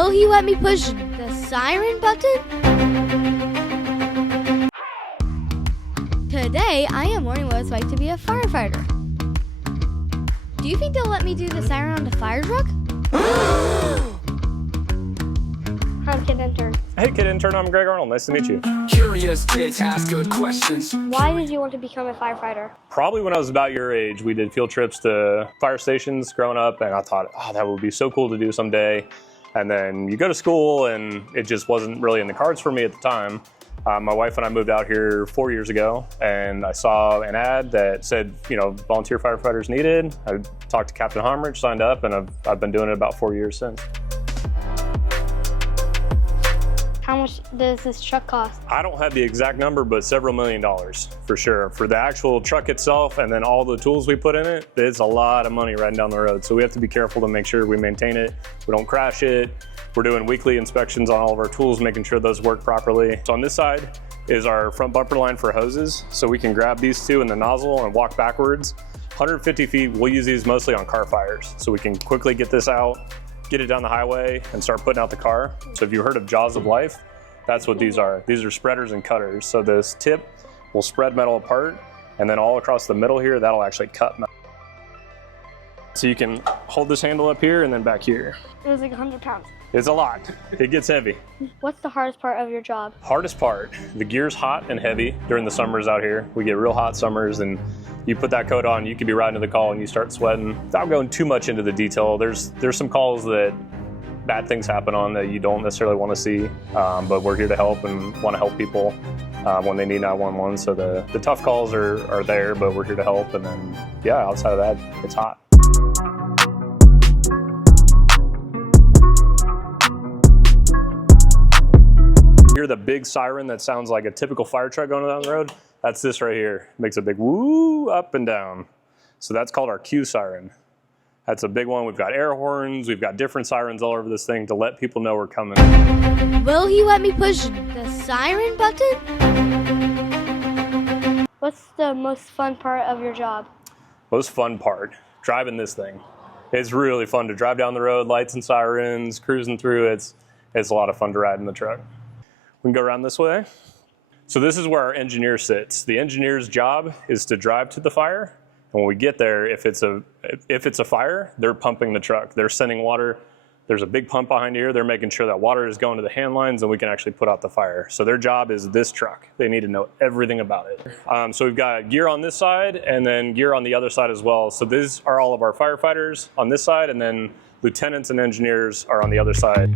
Will he let me push the siren button? Today, I am learning what it's like to be a firefighter. Do you think they'll let me do the siren on the fire truck? I'm Kid Intern. Hey Kid Intern, I'm Greg Arnold. Nice to meet you. Curious kids ask good questions. Why did you want to become a firefighter? Probably when I was about your age, we did field trips to fire stations growing up, and I thought, oh, that would be so cool to do someday. And then you go to school, and it just wasn't really in the cards for me at the time. My wife and I moved out here 4 years ago, and I saw an ad that said, volunteer firefighters needed. I talked to Captain Homrich, signed up, and I've been doing it about 4 years since. How much does this truck cost? I don't have the exact number, but several $1 million for sure. For the actual truck itself and then all the tools we put in it, it's a lot of money riding down the road. So we have to be careful to make sure we maintain it, we don't crash it. We're doing weekly inspections on all of our tools, making sure those work properly. So on this side is our front bumper line for hoses. So we can grab these two in the nozzle and walk backwards. 150 feet, we'll use these mostly on car fires. So we can quickly get this out, get it down the highway and start putting out the car. So if you heard of Jaws of Life, that's what these are. These are spreaders and cutters. So this tip will spread metal apart, and then all across the middle here, that'll actually cut metal. So you can hold this handle up here and then back here. It was like 100 pounds. It's a lot. It gets heavy. What's the hardest part of your job? Hardest part, the gear's hot and heavy during the summers out here. We get real hot summers, and you put that coat on, you could be riding to the call and you start sweating. Without going too much into the detail, there's some calls that bad things happen on that you don't necessarily want to see, but we're here to help and want to help people when they need 911. So the tough calls are there, but we're here to help. And then, yeah, outside of that, it's hot. Hear the big siren that sounds like a typical fire truck going down the road? That's this right here. It makes a big woo up and down. So that's called our Q siren. That's a big one. We've got air horns. We've got different sirens all over this thing to let people know we're coming. Will he let me push the siren button? What's the most fun part of your job? Most fun part, driving this thing. It's really fun to drive down the road, lights and sirens, cruising through. It's a lot of fun to ride in the truck. We can go around this way. So this is where our engineer sits. The engineer's job is to drive to the fire. And when we get there, if it's a fire, they're pumping the truck. They're sending water. There's a big pump behind here. They're making sure that water is going to the hand lines and we can actually put out the fire. So their job is this truck. They need to know everything about it. So we've got gear on this side and then gear on the other side as well. So these are all of our firefighters on this side, and then lieutenants and engineers are on the other side.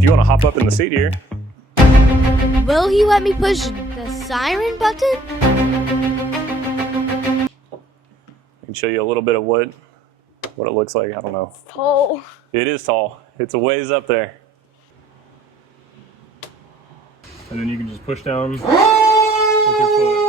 You want to hop up in the seat here. Will he let me push the siren button? I can show you a little bit of what it looks like. I don't know. It's tall. It is tall. It's a ways up there. And then you can just push down with your foot.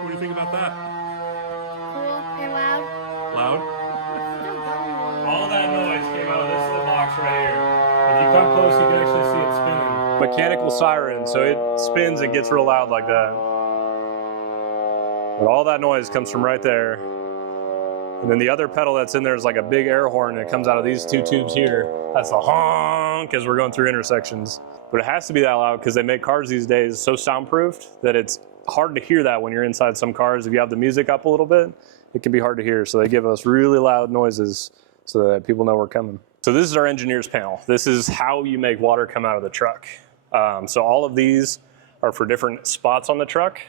What do you think about that? Cool and loud. Loud? All that noise came out of this little box right here. If you come close, you can actually see it spinning. Mechanical siren, so it spins and gets real loud like that. But all that noise comes from right there. And then the other pedal that's in there is like a big air horn that comes out of these two tubes here. That's the honk as we're going through intersections. But it has to be that loud because they make cars these days so soundproofed that it's hard to hear that when you're inside some cars. If you have the music up a little bit, it can be hard to hear. So they give us really loud noises so that people know we're coming. So this is our engineer's panel. This is how you make water come out of the truck. So all of these are for different spots on the truck.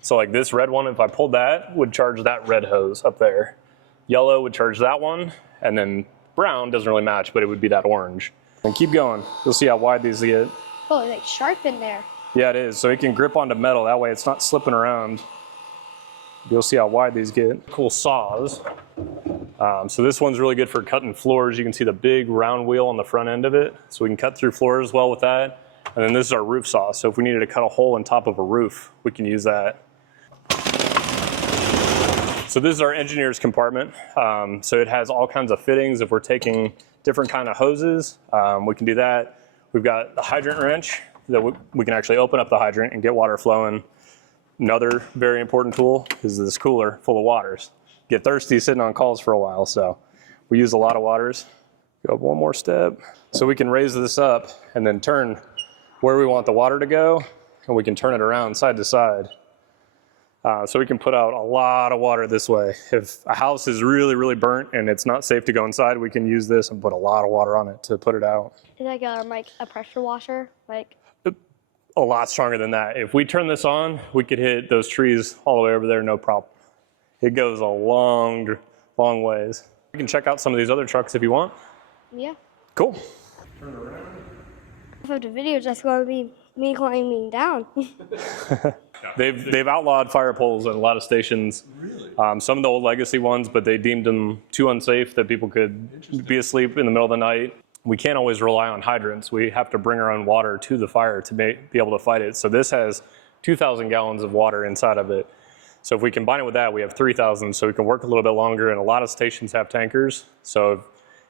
So like this red one, if I pulled that, would charge that red hose up there. Yellow would charge that one, and then brown doesn't really match, but it would be that orange. And keep going. You'll see how wide these get. Oh, it's like sharp in there. Yeah, it is. So it can grip onto metal. That way it's not slipping around. You'll see how wide these get. Cool saws. So this one's really good for cutting floors. You can see the big round wheel on the front end of it. So we can cut through floors well with that. And then this is our roof saw. So if we needed to cut a hole on top of a roof, we can use that. So this is our engineer's compartment. So it has all kinds of fittings. If we're taking different kind of hoses, we can do that. We've got the hydrant wrench that we can actually open up the hydrant and get water flowing. Another very important tool is this cooler full of waters. Get thirsty sitting on calls for a while, so we use a lot of waters. Go up one more step. So we can raise this up and then turn where we want the water to go, and we can turn it around side to side. So we can put out a lot of water this way. If a house is really, really burnt and it's not safe to go inside, we can use this and put a lot of water on it to put it out. Is like a pressure washer? Like a lot stronger than that. If we turn this on, we could hit those trees all the way over there, no problem. It goes a long, long ways. You can check out some of these other trucks if you want. Yeah. Cool. Half of the video is just going to be me climbing down. They've outlawed fire poles at a lot of stations. Really? Some of the old legacy ones, but they deemed them too unsafe that people could be asleep in the middle of the night. We can't always rely on hydrants. We have to bring our own water to the fire to be able to fight it. So this has 2,000 gallons of water inside of it. So if we combine it with that, we have 3,000, so we can work a little bit longer, and a lot of stations have tankers. So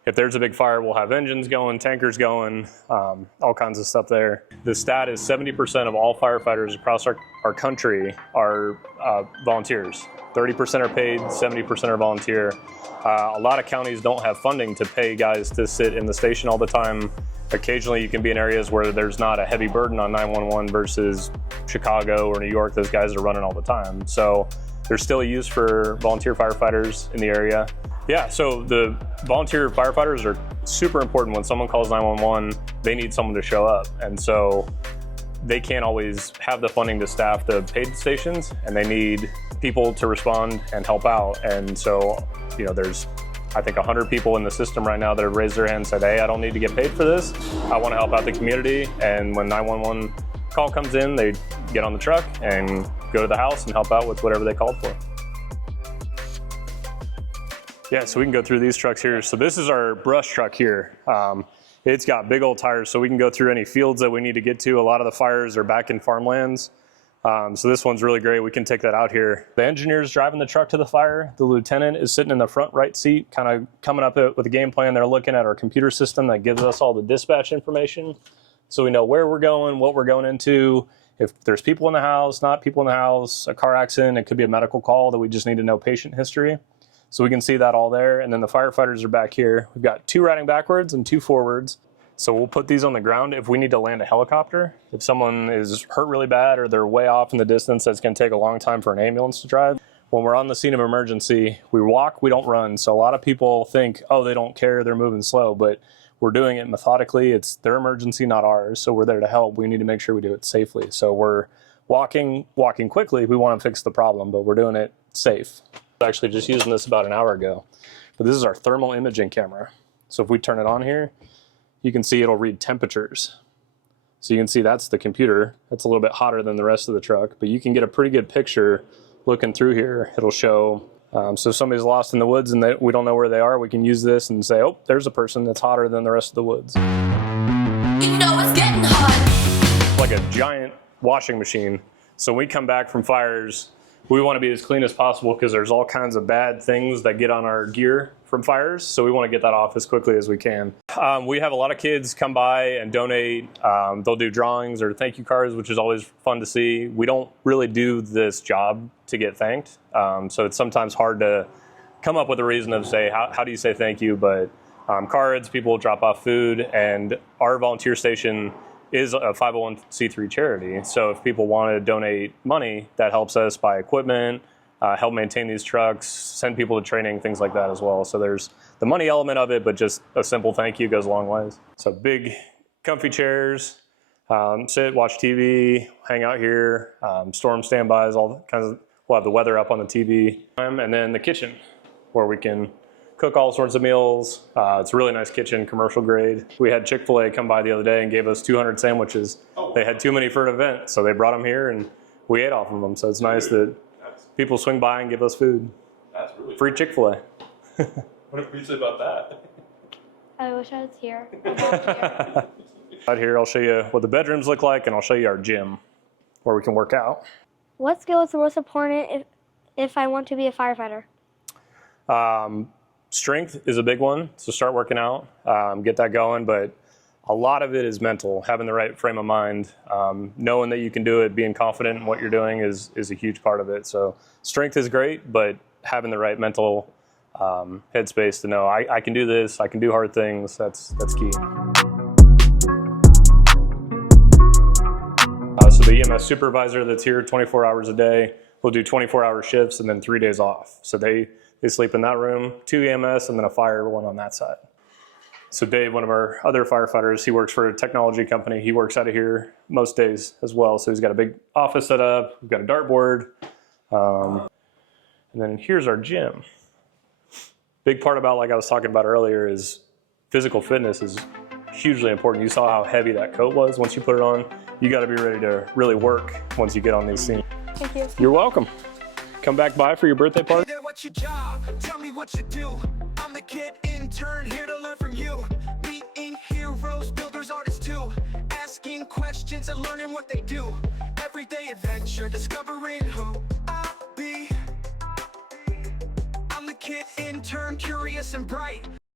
if there's a big fire, we'll have engines going, tankers going, all kinds of stuff there. The stat is 70% of all firefighters across our country are volunteers. 30% are paid, 70% are volunteer. A lot of counties don't have funding to pay guys to sit in the station all the time. Occasionally you can be in areas where there's not a heavy burden on 911 versus Chicago or New York. Those guys are running all the time. So there's still a use for volunteer firefighters in the area. Yeah, so the volunteer firefighters are super important. When someone calls 911, they need someone to show up. And so they can't always have the funding to staff the paid stations, and they need people to respond and help out. And so, you know, there's, I think, 100 people in the system right now that have raised their hand and said, hey, I don't need to get paid for this. I want to help out the community. And when 911 call comes in, they get on the truck and go to the house and help out with whatever they called for. Yeah, so we can go through these trucks here. So this is our brush truck here. It's got big old tires, so we can go through any fields that we need to get to. A lot of the fires are back in farmlands. So this one's really great. We can take that out here. The engineer's driving the truck to the fire. The lieutenant is sitting in the front right seat, kind of coming up with a game plan. They're looking at our computer system that gives us all the dispatch information. So we know where we're going, what we're going into, if there's people in the house, not people in the house, a car accident, it could be a medical call that we just need to know patient history. So we can see that all there. And then the firefighters are back here. We've got 2 riding backwards and 2 forwards. So we'll put these on the ground if we need to land a helicopter. If someone is hurt really bad or they're way off in the distance, that's going to take a long time for an ambulance to drive. When we're on the scene of emergency, we walk, we don't run. So a lot of people think, oh, they don't care, they're moving slow, but we're doing it methodically. It's their emergency, not ours. So we're there to help. We need to make sure we do it safely. So we're walking quickly. We want to fix the problem, but we're doing it safe. Actually just using this about an hour ago. But this is our thermal imaging camera. So if we turn it on here, you can see it'll read temperatures. So you can see that's the computer. It's a little bit hotter than the rest of the truck, but you can get a pretty good picture looking through here. It'll show, so if somebody's lost in the woods and we don't know where they are, we can use this and say, oh, there's a person that's hotter than the rest of the woods. You know it's getting hot. Like a giant washing machine. So when we come back from fires, we want to be as clean as possible because there's all kinds of bad things that get on our gear from fires. So we want to get that off as quickly as we can. We have a lot of kids come by and donate. They'll do drawings or thank you cards, which is always fun to see. We don't really do this job to get thanked. So it's sometimes hard to come up with a reason to say, how do you say thank you? But cards, people will drop off food, and our volunteer station is a 501c3 charity. So if people want to donate money, that helps us buy equipment, help maintain these trucks, send people to training, things like that as well. So there's the money element of it, but just a simple thank you goes a long ways. So big, comfy chairs, sit, watch TV, hang out here, storm standbys, all kinds of, we'll have the weather up on the TV. And then the kitchen, where we can cook all sorts of meals. It's a really nice kitchen, commercial grade. We had Chick-fil-A come by the other day and gave us 200 sandwiches. They had too many for an event, so they brought them here and we ate off of them. So it's nice that people swing by and give us food. That's really free Chick-fil-A. What do you say about that? I wish I was here. Out here, I'll show you what the bedrooms look like, and I'll show you our gym where we can work out. What skill is the most important if I want to be a firefighter? Strength is a big one, so start working out, get that going, but a lot of it is mental, having the right frame of mind, knowing that you can do it, being confident in what you're doing is a huge part of it. So strength is great, but having the right mental headspace to know I can do this, I can do hard things, that's key. So the EMS supervisor that's here 24 hours a day will do 24-hour shifts and then 3 days off. So they sleep in that room, 2 EMS, and then a fire one on that side. So Dave, one of our other firefighters, he works for a technology company. He works out of here most days as well. So he's got a big office set up. We've got a dartboard. And then here's our gym. Big part about, like I was talking about earlier, is physical fitness is hugely important. You saw how heavy that coat was. Once you put it on, you got to be ready to really work once you get on these scenes. Thank you. You're welcome. Come back by for your birthday party. What's your job? Tell me what you do. I'm the kid intern here to learn from you. Meeting heroes, builders, artists too. Asking questions and learning what they do. Everyday adventure, discovering who I'll be. I'm the kid intern, curious and bright.